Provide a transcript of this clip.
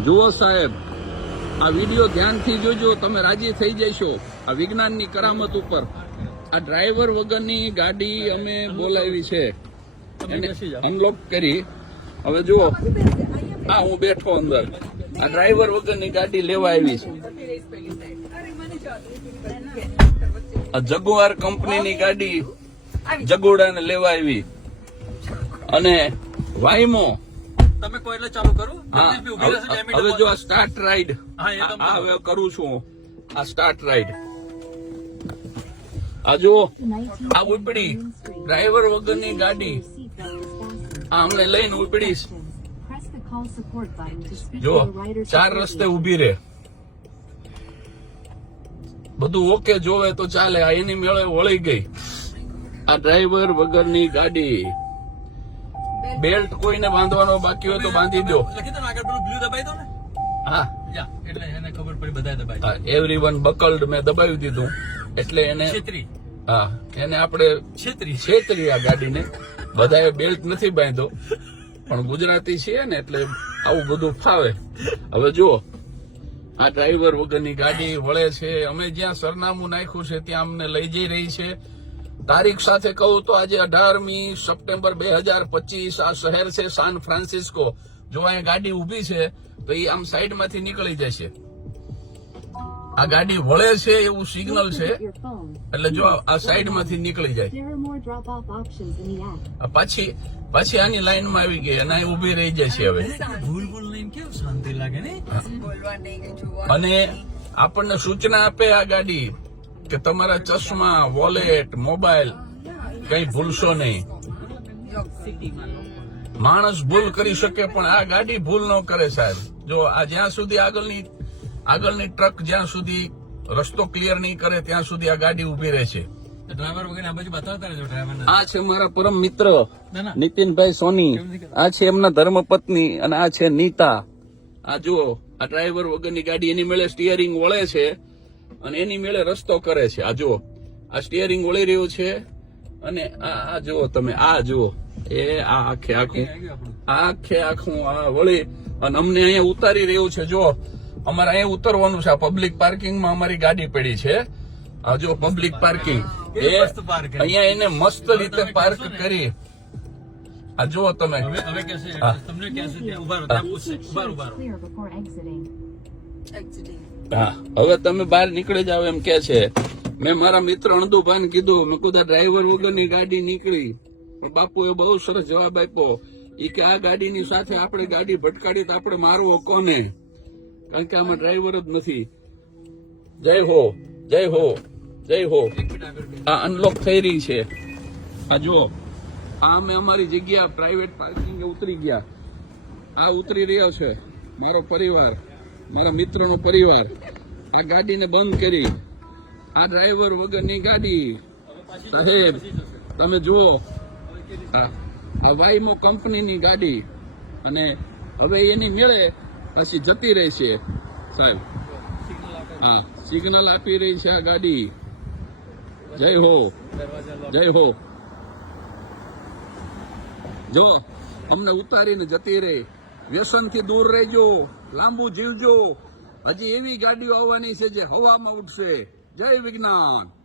જુઓ સાહેબ, આ વિડીયો ધ્યાનથી જોજો, તમે રાજી થઈ જશો આ વિજ્ઞાનની કરામત ઉપર. આ ડ્રાઈવર વગરની ગાડી અમે બોલાવી છે, એને અનલોક કરી. હવે જુઓ, હા હું બેઠો અંદર. આ ડ્રાઈવર વગરની ગાડી લેવા આવી છે. આ જગુઆર કંપનીની ગાડી જગોડાને લેવા આવી. અને વાઈમો તમે કોઈ એટલે ચાલુ કરો. હવે જો આ સ્ટાર્ટ રાઈડ હવે કરું છું. આ સ્ટાર્ટ રાઈડ આ જો આ ઉપડી ડ્રાઈવર વગરની ગાડી આ અમને લઈને ઉપડીશ. જો 4 રસ્તે ઉભી રે, બધું ઓકે જોવે તો ચાલે. આ એની મેળે વળી ગઈ આ ડ્રાઈવર વગરની ગાડી. બેલ્ટ કોઈને બાંધવાનો બાકી હોય તો બાંધી દો. હા, એવરીવન બકલ્ડ મેં દબાવી દીધું એટલે એને હા એને આપણે છેતરી આ ગાડીને. બધાએ બેલ્ટ નથી બાંધ્યો પણ ગુજરાતી છીએ ને એટલે આવું બધું ફાવે. હવે જુઓ આ ડ્રાઈવર વગરની ગાડી વળે છે. અમે જ્યાં સરનામું નાખ્યું છે ત્યાં અમને લઈ જઈ રહી છે. તારીખ સાથે કહું તો આજે 18મી સપ્ટેમ્બર 2025 આ શહેર છે સાન ફ્રાન્સિસ્કો. જો અહીંયા ગાડી ઉભી છે તો એ આમ સાઈડમાંથી નીકળી જશે. આ ગાડી વળે છે એવું સિગ્નલ છે એટલે જો આ સાઈડમાંથી નીકળી જાય. પાછી આની લાઈનમાં આવી ગઈ અને અહીં ઉભી રહી જશે. હવે શાંતિ લાગે ને. અને આપણને સૂચના આપે આ ગાડી કે તમારા ચશ્મા, વોલેટ, મોબાઈલ કઈ ભૂલશો નહીં. માણસ ભૂલ કરી શકે પણ આ ગાડી ભૂલ ન કરે સાહેબ. જો આ જ્યાં સુધી આગળની ટ્રક જ્યાં સુધી રસ્તો ક્લિયર નહીં કરે ત્યાં સુધી આ ગાડી ઉભી રહે છે. ડ્રાઈવર વગર આ બાજુ બતાવતા રહેજો ડ્રાઈવર. આ છે મારા પરમ મિત્ર નીતિનભાઈ સોની. આ છે એમના ધર્મપત્ની અને આ છે નીતા. આ જુઓ આ ડ્રાઈવર વગરની ગાડી એની મેળે સ્ટીયરિંગ વળે છે અને એની મેળે રસ્તો કરે છે. આ જુઓ આ સ્ટીયરિંગ વળી રહ્યું છે અને આ જુઓ તમે આ જુઓ એ આ આખે આખું આ વળી અને અમને અહીંયા ઉતારી રહ્યું છે. જો અમારે અહીંયા ઉતરવાનું છે. આ પબ્લિક પાર્કિંગમાં અમારી ગાડી પડી છે. આ જો પબ્લિક પાર્કિંગ અહીંયા એને મસ્ત રીતે પાર્ક કરી. આ જુઓ તમે હા હવે તમે બહાર નીકળી જાવ એમ કે છે. મેં મારા મિત્ર અણદુભાઈને કીધું, મેં કીધું ડ્રાઈવર વગરની ગાડી નીકળી. પણ બાપુએ બહુ સરસ જવાબ આપ્યો. એ કે આ ગાડીની સાથે આપણે ગાડી ભટકાડી તો આપણે મારવો કોને, કારણ કે આમાં ડ્રાઈવર જ નથી. જય હો જય હો જય હો. આ અનલોક થઈ રહી છે. આ જુઓ આ અમે અમારી જગ્યા પ્રાઇવેટ પાર્કિંગ ઉતરી ગયા. આ ઉતરી રહ્યો છે મારો પરિવાર, મારા મિત્રનો પરિવાર. આ ગાડીને બંધ કરી. આ ડ્રાઈવર વગરની ગાડી સાહેબ તમે જુઓ. આ વાઈમો કંપનીની ગાડી અને હવે એની મેળે પછી જતી રહી છે સાહેબ. હા સિગ્નલ આપી રહી છે આ ગાડી. જય હો જય હો. જો અમને ઉતારીને જતી રહી. વ્યસનથી દૂર રહેજો, લાંબુ જીવજો. હજી એવી ગાડીઓ આવવાની છે જે હવામાં ઉડશે. જય વિજ્ઞાન.